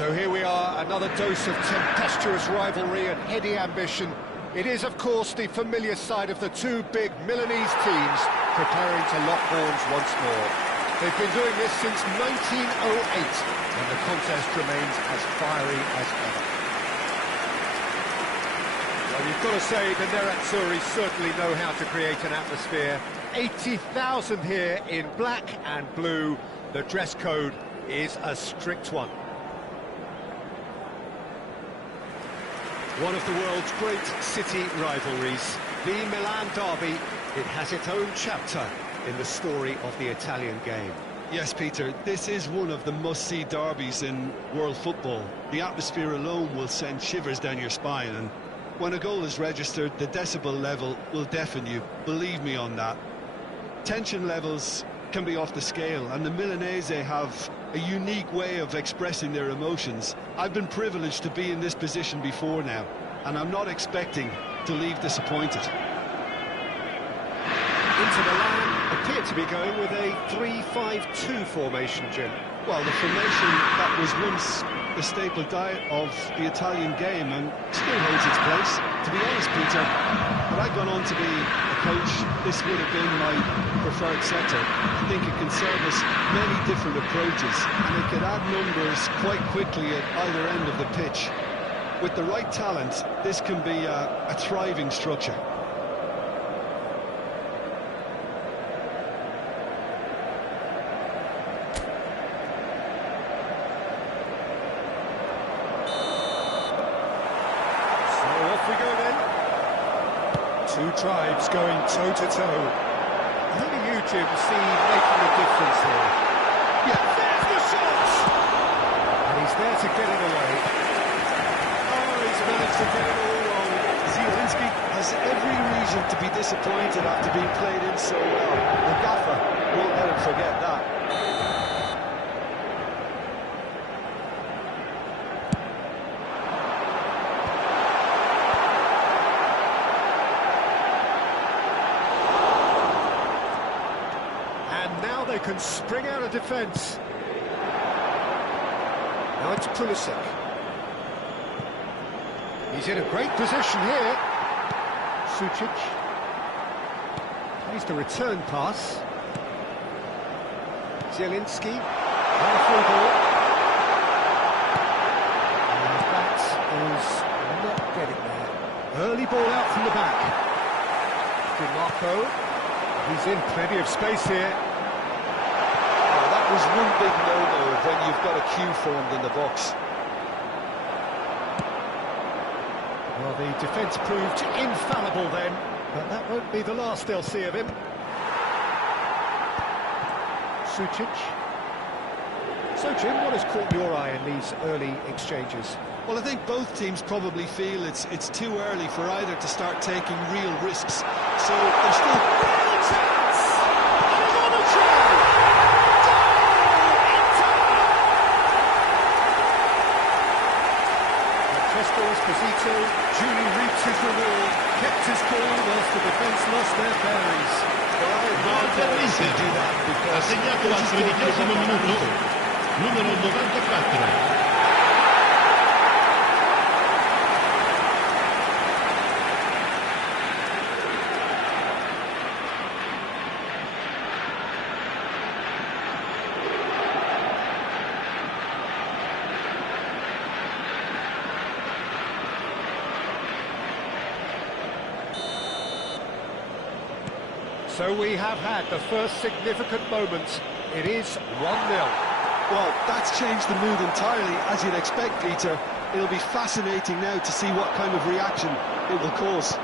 So here we are, another dose of tempestuous rivalry and heady ambition. It is, of course, the familiar side of the two big Milanese teams preparing to lock horns once more. They've been doing this since 1908, and the contest remains as fiery as ever. Well, you've got to say the Nerazzurri certainly know how to create an atmosphere. 80,000 here in black and blue. The dress code is a strict one. One of the world's great city rivalries, the Milan derby, it has its own chapter in the story of the Italian game. Yes, Peter, this is one of the must-see derbies in world football. The atmosphere alone will send shivers down your spine, and when a goal is registered, the decibel level will deafen you. Believe me on that. Tension levels can be off the scale, and the Milanese have a unique way of expressing their emotions. I've been privileged to be in this position before now, and I'm not expecting to leave disappointed. Inter Milan appear to be going with a 3-5-2 formation, Jim. Well, the formation that was once the staple diet of the Italian game and still holds its place. To be honest, Peter, had I gone on to be a coach, this would have been my preferred setup. I think it can service many different approaches, and it could add numbers quite quickly at either end of the pitch. With the right talent, this can be a thriving structure. Two tribes going toe-to-toe. Who do you, Jim, see making a difference here? Yeah, there's the shot! And he's there to get it away. Oh, he's managed to get it all wrong. Zielinski has every reason to be disappointed after being played in so well. The gaffer won't let him forget that. They can spring out of defence. Now it's Pulisic. He's in a great position here. Sucic. He's the return pass. Zielinski. Wonderful ball. And that is not getting there. Early ball out from the back. DiMarco. He's in plenty of space here. Was one big no-no when you've got a queue formed in the box. Well, the defence proved infallible then, but that won't be the last they'll see of him. Sucic. So, Jim, what has caught your eye in these early exchanges? Well, I think both teams probably feel it's too early for either to start taking real risks. So they're still... chance! And another try! Esposito duly reaps his reward, kept his cool whilst the defence lost their bearings. Ha segnato al 13° minuto, numero 94. So we have had the first significant moment. It is 1-0. Well, that's changed the mood entirely, as you'd expect, Peter. It'll be fascinating now to see what kind of reaction it will cause.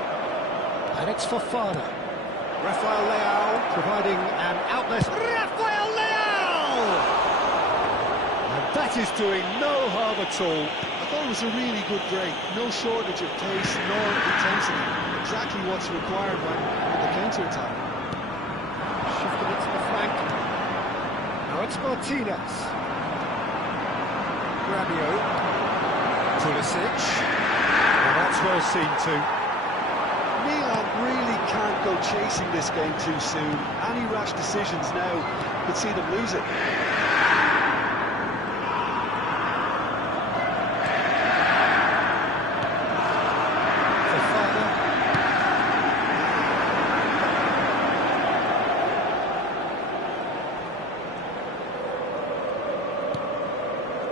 And it's Fofana. Rafael Leao providing an outlet. Rafael Leao! And that is doing no harm at all. I thought it was a really good break. No shortage of pace nor intensity. Exactly what's required when the counter-attack. Shifting it to the flank. Now it's Martinez. Rabiot. Pulisic. And that's well seen too. Milan really can't go chasing this game too soon. Any rash decisions now could see them lose it.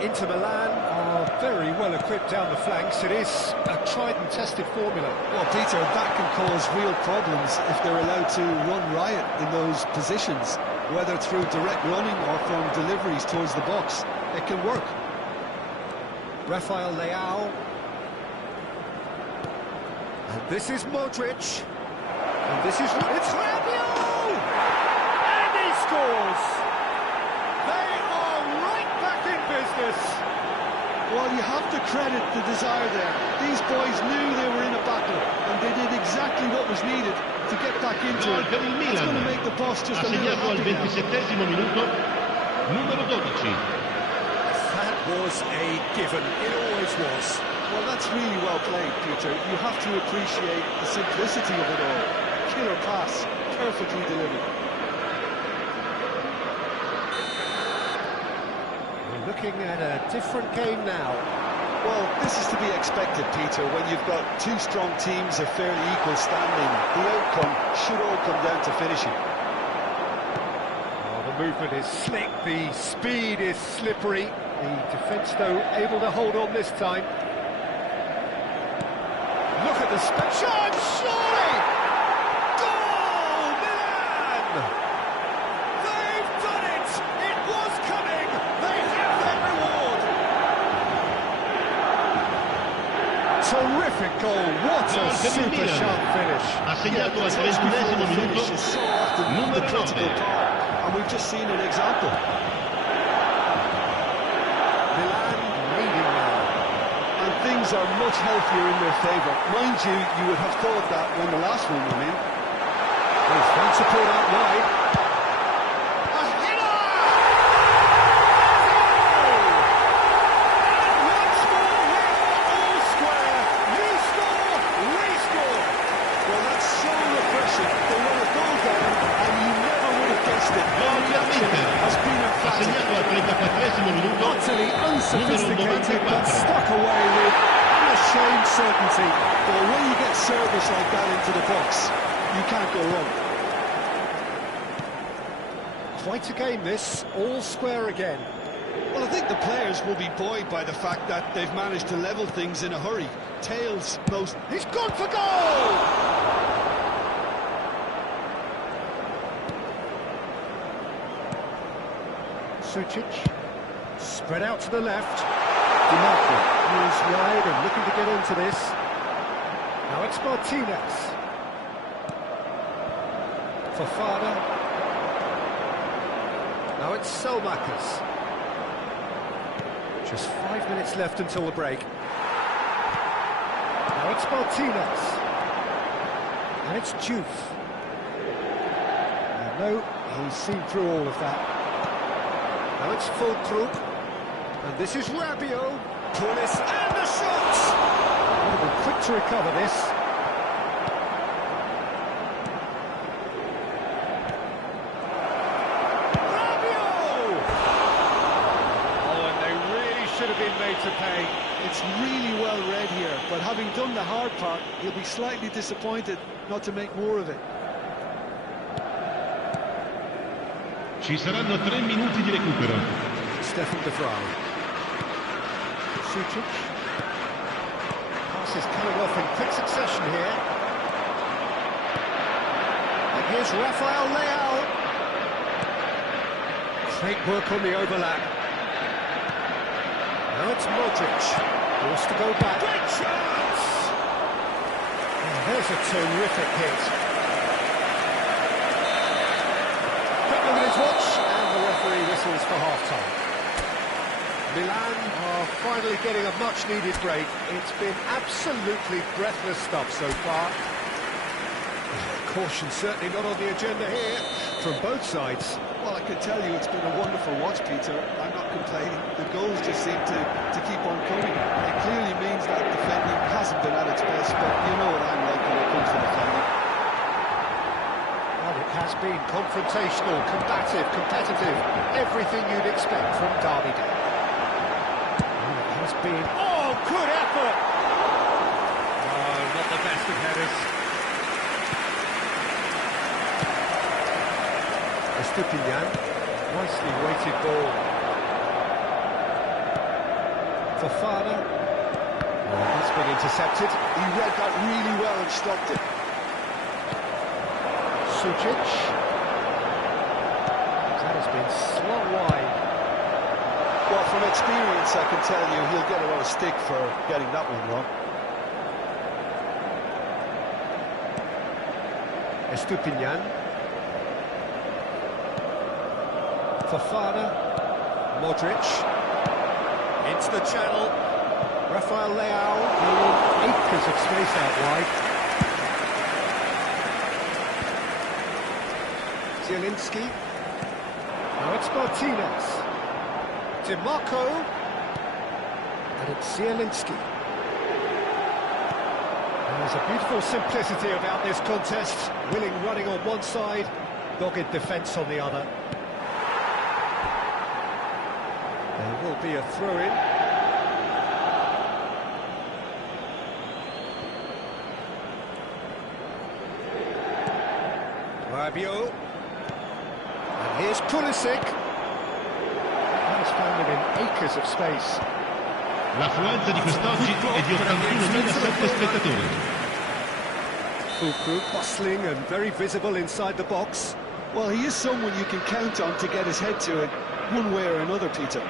Inter Milan are very well equipped down the flanks. It is a tried and tested formula. Well, Peter, that can cause real problems if they're allowed to run riot in those positions, whether through direct running or from deliveries towards the box. It can work. Rafael Leao. And this is Modric. And this is... It's Rabiot! And he scores! They are right back in business. Well, you have to credit the desire there. These boys knew they were in a battle, and they did exactly what was needed to get back into it. It's going to make the boss just a little Assegnato al happy now. 27esimo minuto, numero 12. That was a given. It always was. Well, that's really well played, Peter. You have to appreciate the simplicity of it all. Killer pass, perfectly delivered. We're looking at a different game now. Well, this is to be expected, Peter, when you've got two strong teams of fairly equal standing. The outcome should all come down to finishing. Oh, the movement is slick, the speed is slippery. The defence, though, able to hold on this time. Look at the chance, surely! Goal, Milan! They've done it! It was coming! They have their reward! Terrific goal! What a super sharp finish! Assegnato al 21esimo minuto, Finish is so often the numero critical 9. part, and we've just seen an example. Milan leading now. And things are much healthier in their favour. Mind you, you would have thought that when the last one went in. There's one support out wide. A header! Once more, we are all square. You score, we score. Well, that's so refreshing. They let it go down, and you never would have guessed it. Gol The action dell'Inter. has been emphatic. Assegnato al 34esimo minuto, Utterly unsophisticated, numero but 94. stuck away with unashamed certainty. Well, when you get service like that into the box, you can't go wrong. Quite a game this, all square again. Well, I think the players will be buoyed by the fact that they've managed to level things in a hurry. Tails most... He's gone for goal! Sucic, spread out to the left. DiMarco moves wide and looking to get into this. Now it's Martinez. Fofana. Now it's Selmakers. Just 5 minutes left until the break. Now it's Martinez. And it's Gjuygg. No, he's seen through all of that. Now it's Fulkrug. And this is Rabiot. Pulis and the shot! Will be quick to recover this. Rabiot! Oh, and they really should have been made to pay. It's really well read here, but having done the hard part, he'll be slightly disappointed not to make more of it. Ci saranno 3 minuti di recupero. Stefan de Vrij. Sucic. Passes coming off in quick succession here. And here's Rafael Leao. Great work on the overlap. Now it's Modric. Forced to go back. Great chance! Oh, there's a terrific hit. Quick look at his watch, and the referee whistles for half-time. Milan are finally getting a much-needed break. It's been absolutely breathless stuff so far. Caution certainly not on the agenda here from both sides. Well, I can tell you it's been a wonderful watch, Peter. I'm not complaining. The goals just seem to keep on coming. It clearly means that defending hasn't been at its best, but you know what I'm like when it comes to defending. Well, it has been confrontational, combative, competitive, everything you'd expect from Derby Day. And it has been... Oh, good effort! Oh, not the best of headers. Estupinian, nicely weighted ball. Fofana. Well, that's been intercepted. He read that really well and stopped it. Gjuygg. That has been slung wide. Well, from experience, I can tell you he'll get a lot of stick for getting that one wrong. Estupinian. Fofana. Modric. Into the channel. Rafael Leao. Acres of space out wide. Zielinski. Now it's Martinez. DiMarco. And it's Zielinski. There's a beautiful simplicity about this contest. Willing running on one side, dogged defence on the other. There will be a throw-in. Rabiot. And here's Pulisic. That has found him in acres of space. L'affluenza di quest'oggi è di 81.007 spettatori. Fulkrug bustling and very visible inside the box. Well, he is someone you can count on to get his head to it, one way or another, Peter.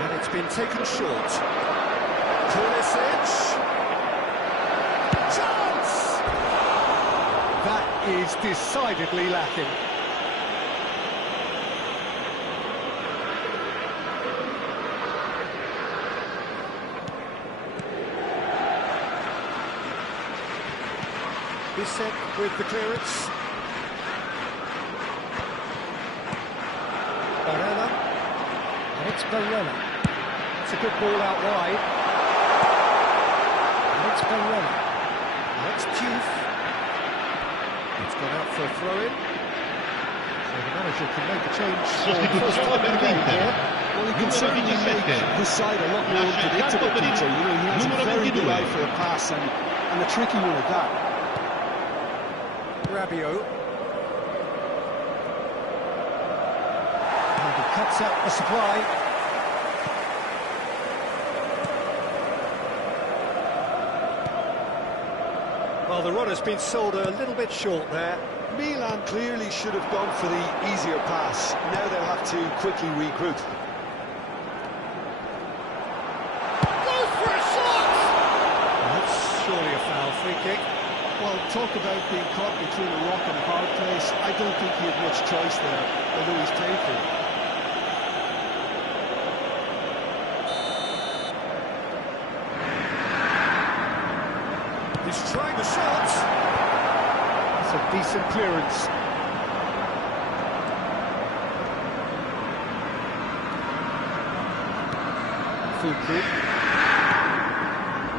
And it's been taken short. Pulisic. Chance! That is decidedly lacking. Bissek with the clearance. Barella. And it's Barella. It's a good ball out wide. And it's Barella. And it's Gjuygg. It's gone out for a throw-in. So the manager can make a change for the first time in the game here. Well, he can certainly make his side a lot more predictable, Peter. You know, he has a very good eye for a pass and a tricky one at that. Rabiot. And he cuts out the supply. Well, the runner's been sold a little bit short there. Milan clearly should have gone for the easier pass. Now they'll have to quickly regroup. Goes for a shot! That's surely a foul, free kick. Well, talk about being caught between a rock and a hard place. I don't think he had much choice there, although he's paid for it. He's trying the shot. It's a decent clearance. Fulkrug.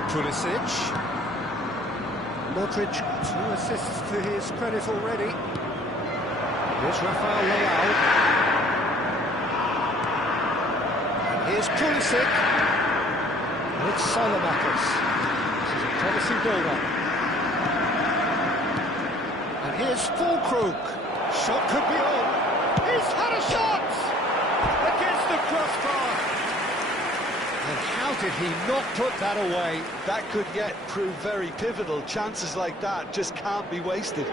Pulisic. Modric, 2 assists to his credit already. Here's Rafael Leao. And here's Pulisic. And it's Salamakis. This is a promising build-up. And here's Fulkrug. Shot could be on. He's had a shot! Against the crossbar. And how did he not put that away? That could yet prove very pivotal. Chances like that just can't be wasted.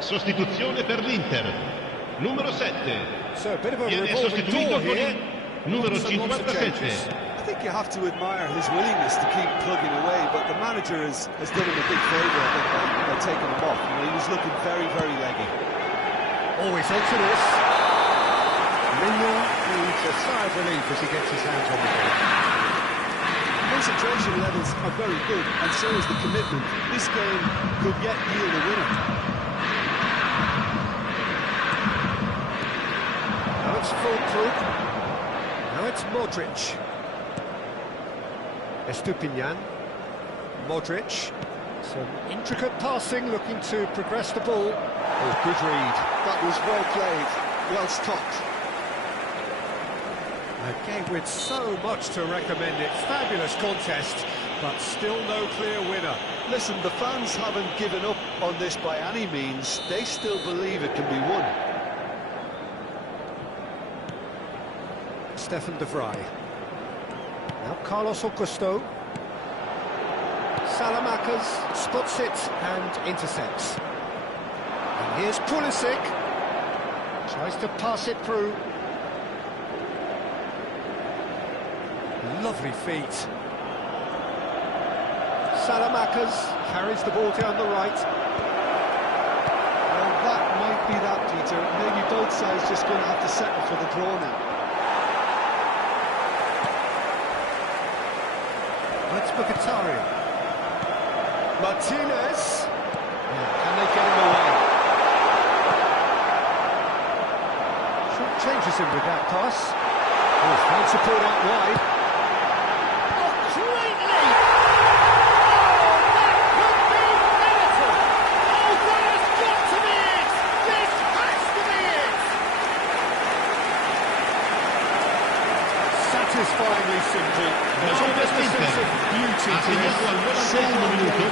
Sostituzione per l'Inter. Numero 7. So a bit of a Viene revolving sostituito door con here. il numero Lots and lots of 57. changes. I think you have to admire his willingness to keep plugging away, but the manager has done him a big favour, I think, by taking him off. You know, he was looking very, very leggy. Always onto this. Mignon needs a sigh of relief as he gets his hands on the ball. Concentration levels are very good, and so is the commitment. This game could yet yield a winner. Now it's Fulkrug. Now it's Modric. Estupinian. Modric. Some intricate passing, looking to progress the ball. Oh, good read. That was well played, well stopped. A game with so much to recommend it. Fabulous contest, but still no clear winner. Listen, the fans haven't given up on this by any means. They still believe it can be won. Stefan de Vrij. Now Carlos Augusto. Salamakers spots it and intercepts. And here's Pulisic. Tries to pass it through. Lovely feet. Salamakers carries the ball down the right. Well, that might be that, Peter. Maybe both sides just going to have to settle for the draw now. Let's Mkhitaryan. Martinez. Can they get him away? Short changes him with that pass. Oh, found support out wide. Oh, great leap! Oh, that could be beautiful! Oh, that has got to be it! This has to be it! Satisfyingly simple. There's almost a sense of beauty to it. Secondo minuto,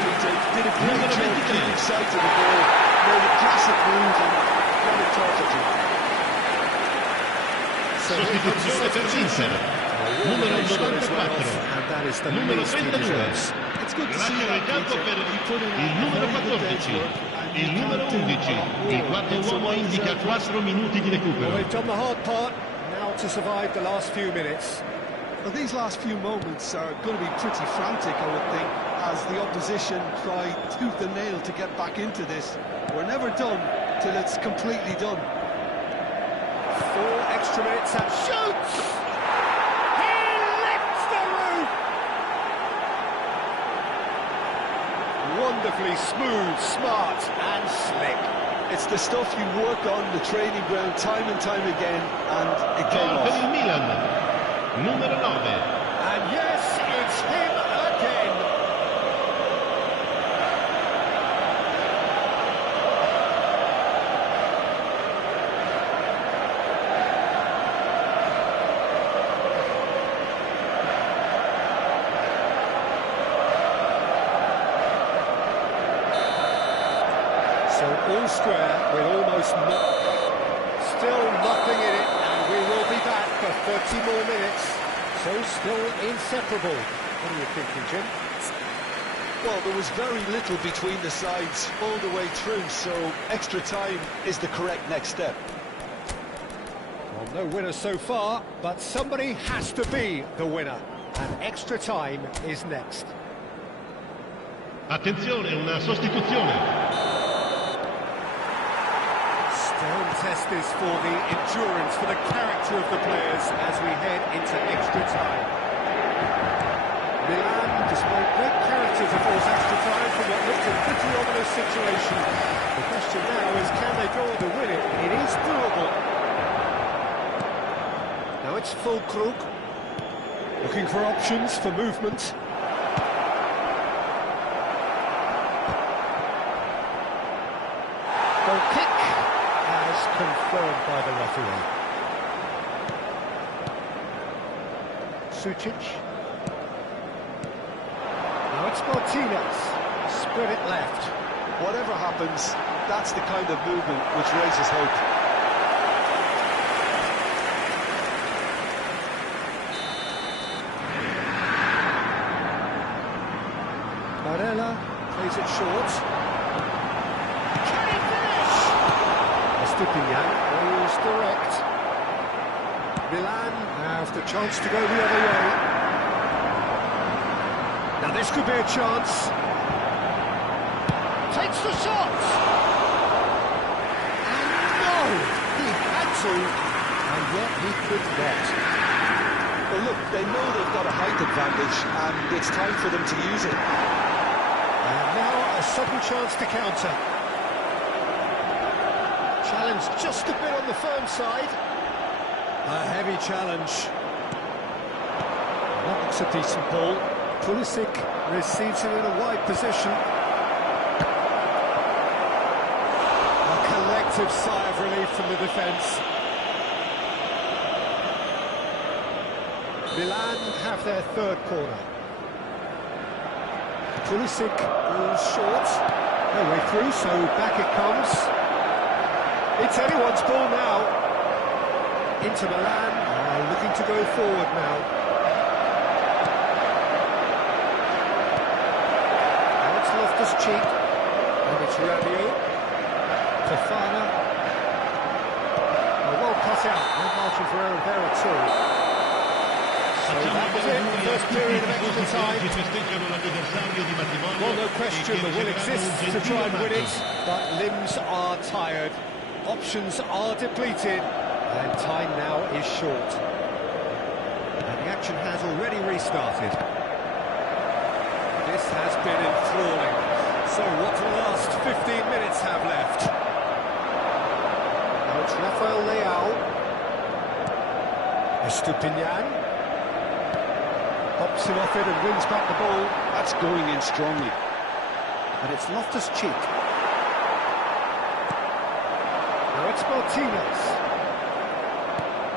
Did a great numero job 23. getting sight of the ball. Made a classic move and got it targeted. Sostituzione per l'Inter. Numero 94. Numero 32. Lasciano il campo per il numero 14. Il numero 11. Il quarto uomo indica 4 minuti di recupero. They've done the hard part. Now to survive the last few minutes. Well, these last few moments are going to be pretty frantic, I would think, as the opposition try tooth and nail to get back into this. We're never done till it's completely done. 4 extra minutes and shoots! He lifts the roof! Wonderfully smooth, smart and slick. It's the stuff you work on the training ground time and time again, and it came Gol per il off. Milan. Numero 9. And yes, it's him again. So all square with almost still nothing in it, and we will be back for 30 more minutes. So still inseparable. What are you thinking, Jim? Well, there was very little between the sides all the way through, so extra time is the correct next step. Well, no winner so far, but somebody has to be the winner. And extra time is next. Attenzione, una sostituzione. Stern test is for the endurance, for the character of the players as we head into extra time. Milan displayed great character to force extra time from what looked a pretty ominous situation. The question now is, can they go on to win it? It is doable. Now it's Füllkrug, looking for options for movement. Goal kick. Confirmed by the referee. Sucic. Now it's Martinez. Spread it left. Whatever happens, that's the kind of movement which raises hope. Barella plays it short. Stupinian goes direct. Milan have the chance to go the other way. Now this could be a chance. Takes the shot! And no! He had to, and yet he could not. Well, look, they know they've got a height advantage, and it's time for them to use it. And now a sudden chance to counter. Challenge just a bit on the firm side. A heavy challenge. That looks a decent ball. Pulisic receives him in a wide position. A collective sigh of relief from the defence. Milan have their third corner. Pulisic is short. No way through, so back it comes. It's anyone's ball now. Inter Milan are looking to go forward now. Now it's Loftus-Cheek. And it's Rabiot. Fofana. Oh, well cut out. No margin for error there at all. So that was it, the first period of extra time. Well, no question, the will exists to try and win it, but limbs are tired, options are depleted, and time now is short. And the action has already restarted. This has been enthralling. So what do the last 15 minutes have left? Now it's Rafael Leao. Estupinian. Hops him off it and wins back the ball. That's going in strongly. And it's Loftus-Cheek. Now it's Martinez.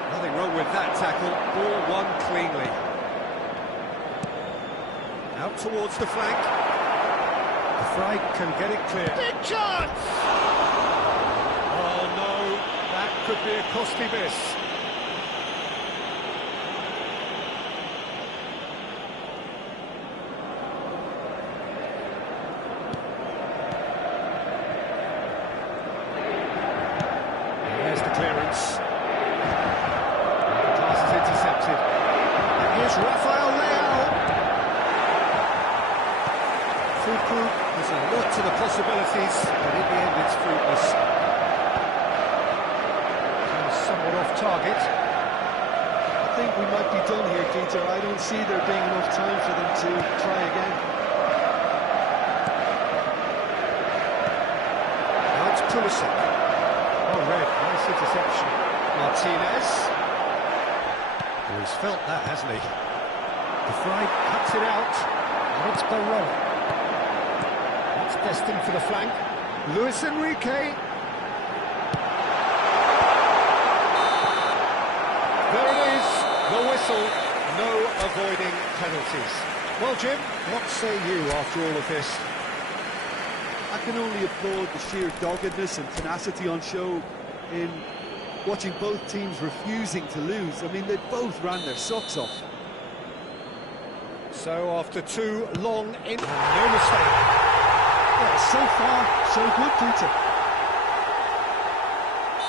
Nothing wrong with that tackle. Ball won cleanly. Out towards the flank. The Fry can get it clear. Big chance! Oh no, that could be a costly miss. Clearance. The pass is intercepted. And here's Rafael Leao. Fuku has a lot to the possibilities, but in the end it's fruitless. Somewhat off target. I think we might be done here, Peter. I don't see there being enough time for them to try again. Now it's Pulisic. Oh, red, nice interception. Martinez. Oh, he's felt that, hasn't he? The Fry cuts it out, and it's Barella. That's destined for the flank. Luis Enrique. There it is, the whistle. No avoiding penalties. Well, Jim, what say you after all of this? I can only applaud the sheer doggedness and tenacity on show in watching both teams refusing to lose. I mean, they both ran their socks off. So after two long no mistake. Well, so far, so good, Peter.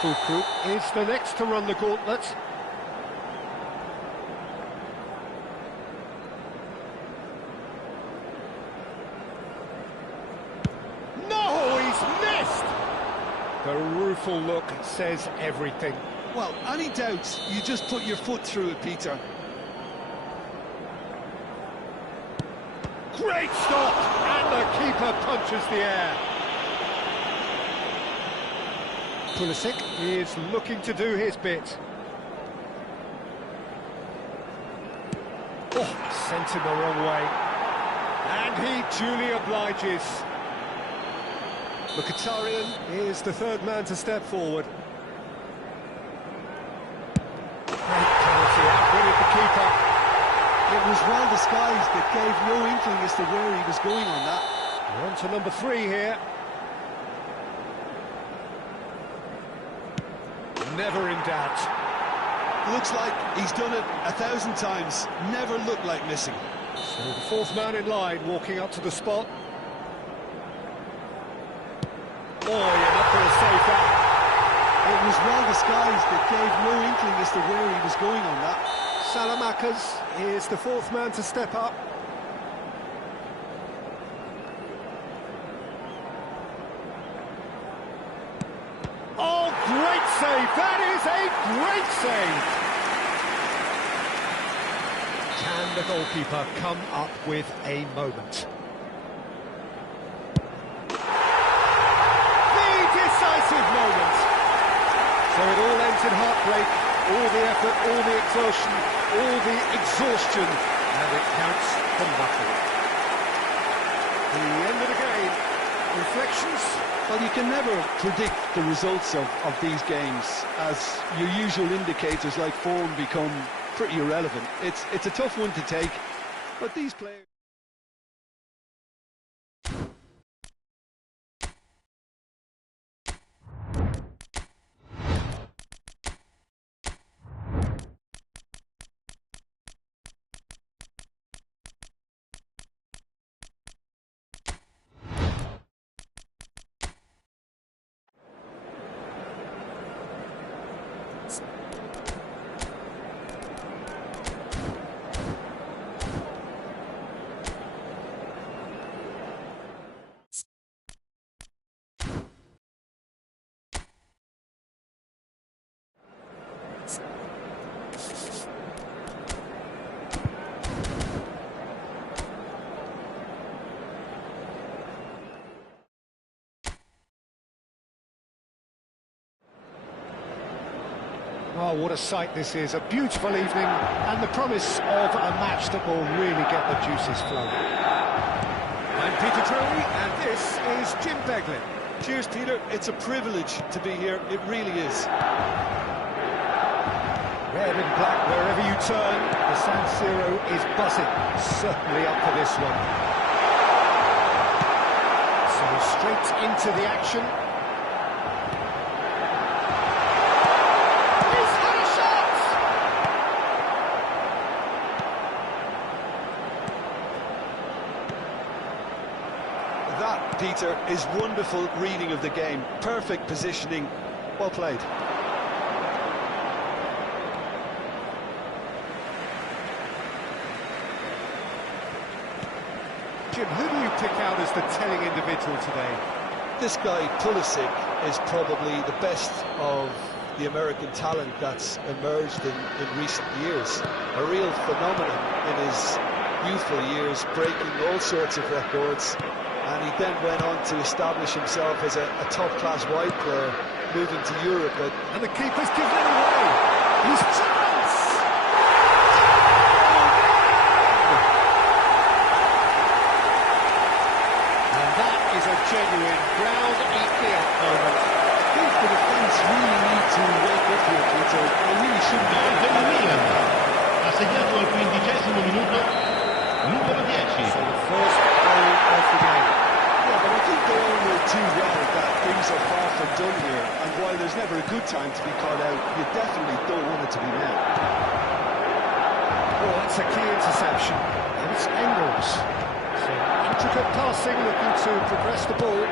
Fuku is the next to run the gauntlet. The rueful look says everything. Well, any doubts, you just put your foot through it, Peter. Great stop! And the keeper punches the air. Pulisic is looking to do his bit. Oh, sent him the wrong way. And he duly obliges. Mkhitaryan is the third man to step forward. Great penalty, outwitted the keeper. It was well disguised, it gave no inkling as to where he was going on that. We're on to number 3 here. Never in doubt. Looks like he's done it 1,000 times, never looked like missing. So the fourth man in line walking up to the spot. Oh, you're not going to save that. It was well disguised, it gave no inkling as to where he was going on that. Salamakers is the fourth man to step up. Oh, great save! That is a great save! Can the goalkeeper come up with a moment? Moment. So it all ends in heartbreak, all the effort, all the exertion, all the exhaustion, and it counts for nothing. The end of the game. Reflections? Well, you can never predict the results of these games, as your usual indicators like form become pretty irrelevant. It's a tough one to take, but these players... Oh, what a sight this is. A beautiful evening and the promise of a match that will really get the juices flowing. I'm Peter Drury, and this is Jim Beglin. Cheers, Peter. It's a privilege to be here. It really is. Red and black wherever you turn. The San Siro is buzzing. Certainly up for this one. So straight into the action. He's got a shot! That, Peter, is wonderful reading of the game. Perfect positioning. Well played. Jim, who do you pick out as the telling individual today? This guy, Pulisic, is probably the best of the American talent that's emerged in recent years. A real phenomenon in his youthful years, breaking all sorts of records. And he then went on to establish himself as a top-class wide player, moving to Europe. And the keeper's given it away. He's chance! And that is a genuine ground-eat-me-up moment. I think the defence really need to wake up here, Peter. They really shouldn't be. Per il Milan ha segnato al 15° minuto numero 10. So the first goal of the game. Yeah, but I think they all know too well that things are far from done here, and while there's never a good time to be caught out, you definitely don't want it to be now. Oh, that's a key interception. And it's Engels. So intricate passing, looking to progress the ball.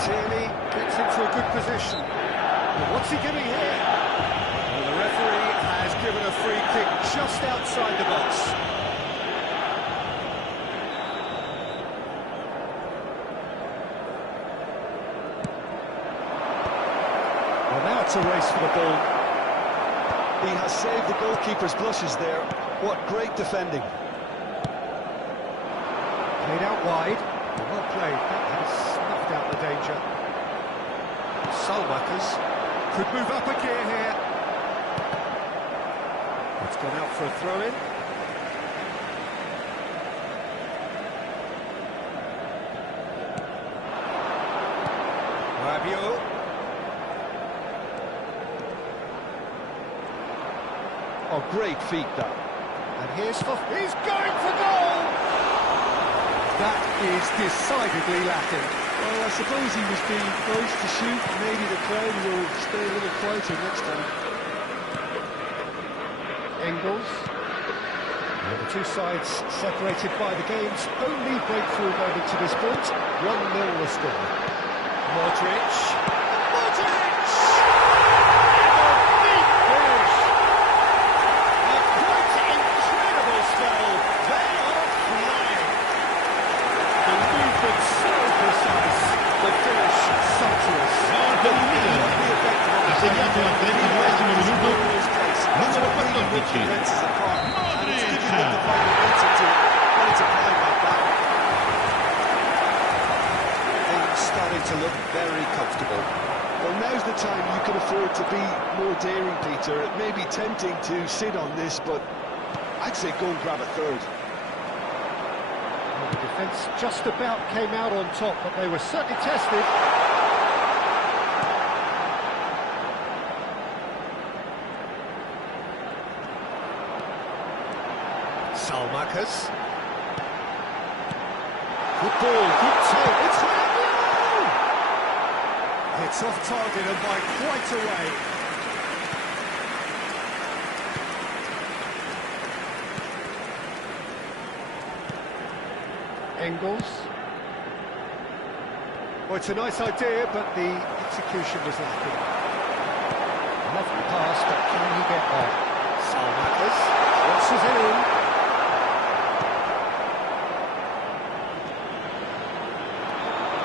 Tierney gets into a good position. Well, what's he giving here? Well, the referee has given a free kick just outside the box. Well, now it's a race for the ball. He has saved the goalkeeper's blushes there. What great defending. Played out wide. Well played. That has snuffed out the danger. Salmakers could move up a gear here. It's gone out for a throw-in. Rabiot. Oh, great feat that. And he's going for goal! That is decidedly lacking. Well, I suppose he was being close to shoot. Maybe the crowd will stay a little quieter next time. Engels. And the two sides separated by the game's only breakthrough moment to this point. 1-0 the score. Modric. Modric! And a deep finish. A quite incredible spell. They are flying. The movement so precise. The finish sumptuous. Per il Milan ha segnato al 13° minuto numero 14. Starting to look very comfortable. Well, now's the time you can afford to be more daring, Peter. It may be tempting to sit on this, but I'd say go and grab a third. Well, the defence just about came out on top, but they were certainly tested. Salmakers. Good ball, good toe. It's Rabiot! It's off target and by quite a way. Engels. Well, it's a nice idea, but the execution was lacking. Lovely pass, but can he get there? Salmakers crosses it in.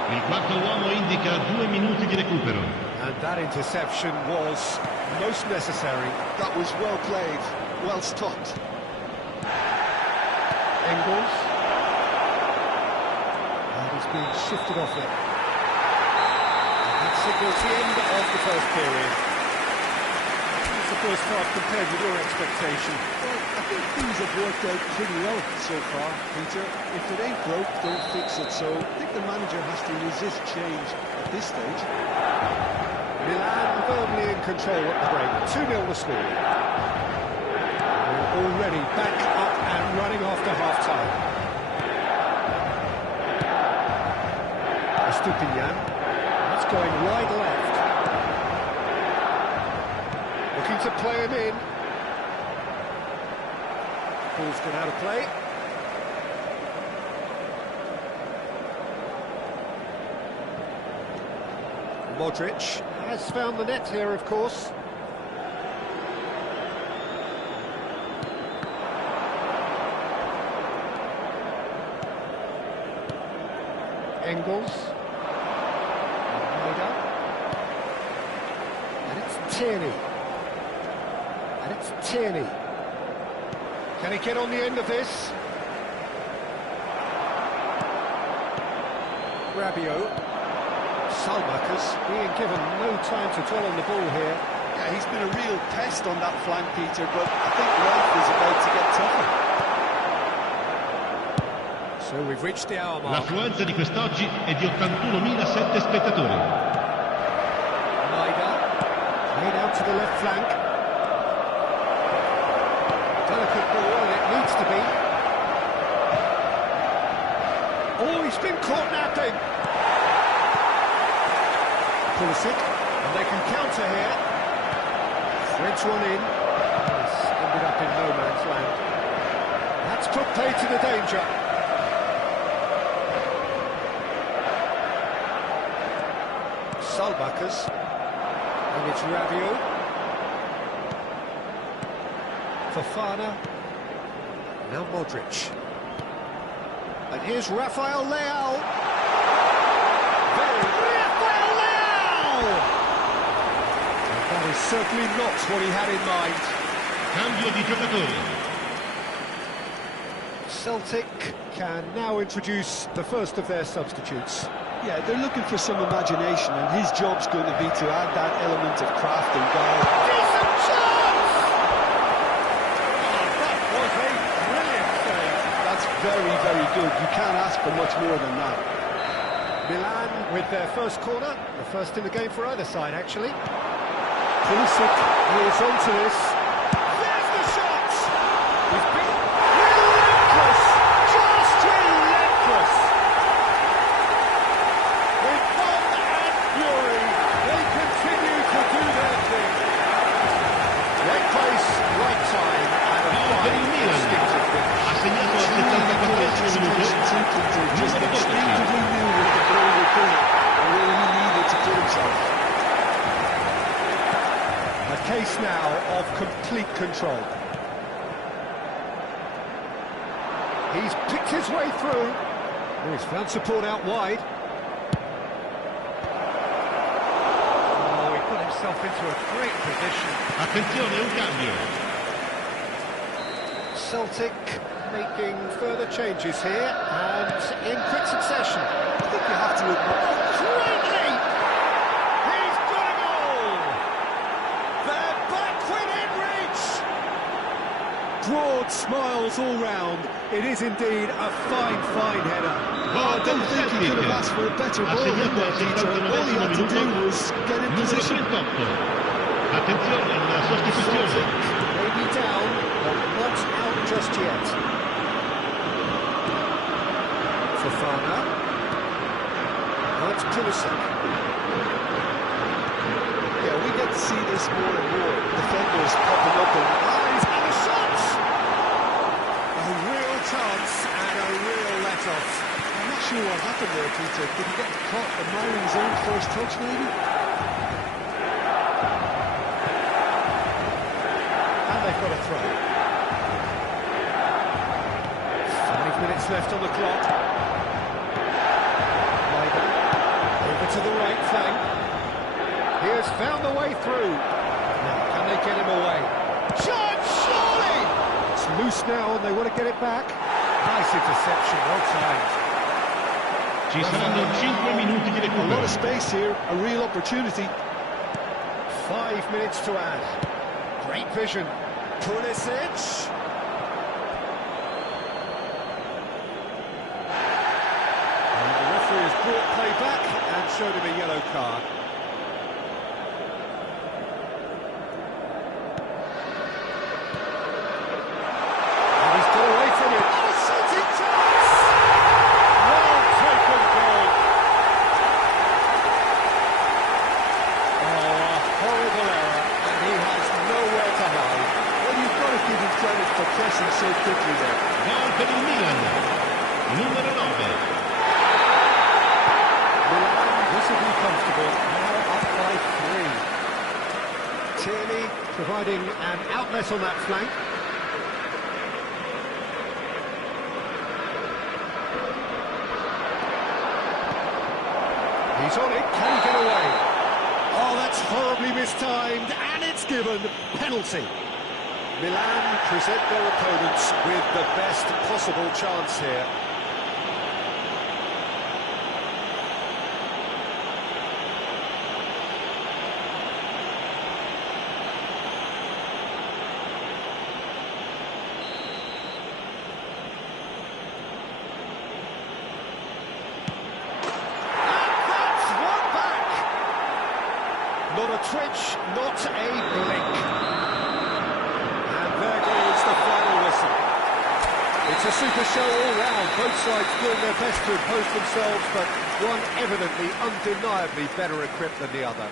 Il quarto uomo indica 2 minuti di recupero. And that interception was most necessary. That was well played, well stopped. Engels. And he's being shifted off it. And that signals the end of the first period. How's the first half compared with your expectation? Well, I think things have worked out pretty well so far, Peter. If it ain't broke, don't fix it. So I think the manager has to resist change at this stage. Milan firmly in control at the break. 2-0 the score. We're already back up and running after half-time. Estupinian. That's going wide left. Looking to play him in. Ball's gone out of play. Modric has found the net here, of course. Engels. And it's Tierney. And it's Tierney. Can he get on the end of this? Rabiot. Salmakers being given no time to dwell on the ball here. Yeah, he's been a real pest on that flank, Peter, but I think life is about to get tougher. So we've reached the hour mark. L'affluenza di quest'oggi è di 81.007 spettatori. Maida, played out to the left flank. Delicate ball, and it needs to be. Oh, he's been caught napping. Pulisic, and they can counter here. Threads one in. It's ended up in no man's land. That's put play to the danger. Salmakers, and it's Rabiot. Fofana, now Modric. And here's Rafael Leao. Rafael Leao! And that is certainly not what he had in mind. Cambio di giocatori. Celtic can now introduce the first of their substitutes. Yeah, they're looking for some imagination, and his job's going to be to add that element of craft and guile. Decent chance! Oh, that was a brilliant save. That's very, very good. You can't ask for much more than that. Milan with their first corner, the first in the game for either side, actually. Pulisic is onto this. There's the shot! He's been relentless! Just relentless! With fun and fury, they continue to do their thing. Right place, right time, and a fine instinctive finish. Ha segnato al 74esimo minuto. Just Numero 12. instinctively knew what the ball would do and where he needed to put himself. A case now of complete control. He's picked his way through. Oh, he's found support out wide. Oh, he put himself into a great position. Attenzione, un cambio. Celtic making further changes here, and in quick succession. I think you have to admit, Great leap! He's got a goal! They're back within reach! Broad smiles all round. It is indeed a fine, fine header. I don't think he could have asked for a better Ha ball than segnato al that, Peter. All he 79esimo had to do minuto. was get in Numero position. 38. Attenzione alla Celtic sostituzione. may be down, but not out just yet. Fofana. Now it's Pulisic. Yeah, we get to see this more and more. Defenders popping up and Eyes and a shot! A real chance and a real let-off. I'm not sure what happened there, Peter. Did he get caught admiring his own first touch, maybe? And they've got a throw. 5 minutes left on the clock. Maida over to the right flank. He has found the way through. Now, can they get him away? Shot, surely! It's loose now and they want to get it back. Nice interception, well timed. Ci saranno 5 minuti di A lot recupero. of space here, a real opportunity. 5 minutes to add. Great vision. Pulisic. And the referee has brought play back and showed him a yellow card. And he's got away from it. Oh, shooting chance! Well taken goal. Oh, a horrible error, and he has nowhere to hide. Well, you've got to give him credit for pressing so quickly there. Gol per il Milan. Numero 9. Milan visibly comfortable, now up by 3. Tierney providing an outlet on that flank. He's on it, can he get away? Oh, that's horribly mistimed, and it's given. Penalty. Milan present their opponents with the best possible chance here. Not a twitch, not a blink. And there goes the final whistle. It's a super show all round, both sides doing their best to impose themselves, but one evidently, undeniably better equipped than the other.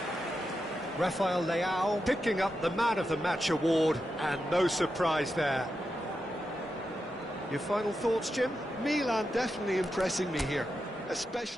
Rafael Leao picking up the Man of the Match award, and no surprise there. Your final thoughts, Jim? Milan definitely impressing me here, especially